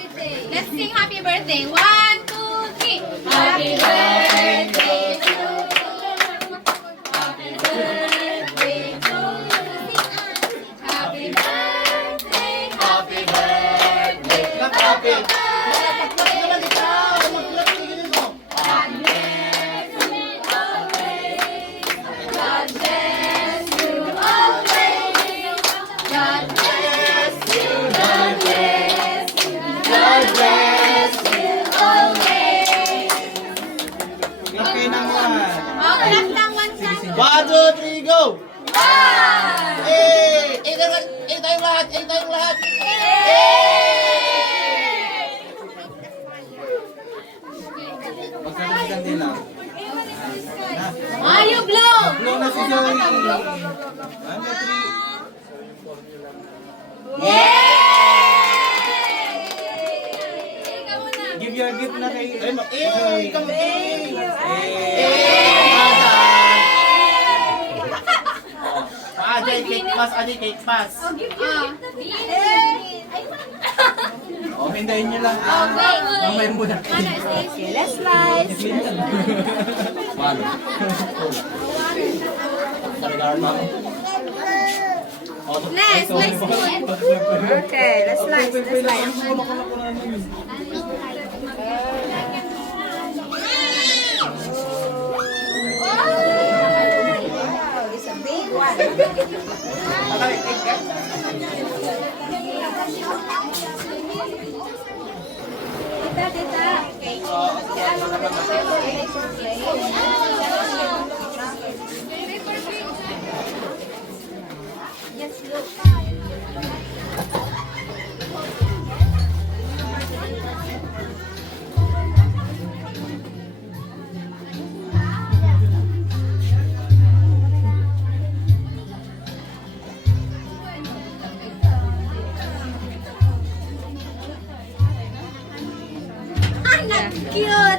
Let's sing happy birthday. 1, 2, 3. Happy birthday to you. Happy birthday to you. Happy birthday. Happy birthday. Happy birthday. One, two, three, go! Eh! Eh tayong lahat! Eh tayong lahat! Magkakaroon din lang. Mario blow! Blow na si Joey! 1, 2, 3. Give your gift na kay... Eh! Come cake pass, cake pass. Oh, hintayin niyo lang. Mamaya muna. Okay, let's slice. One. Let's Okay, let's slice. It's a big one. Cute!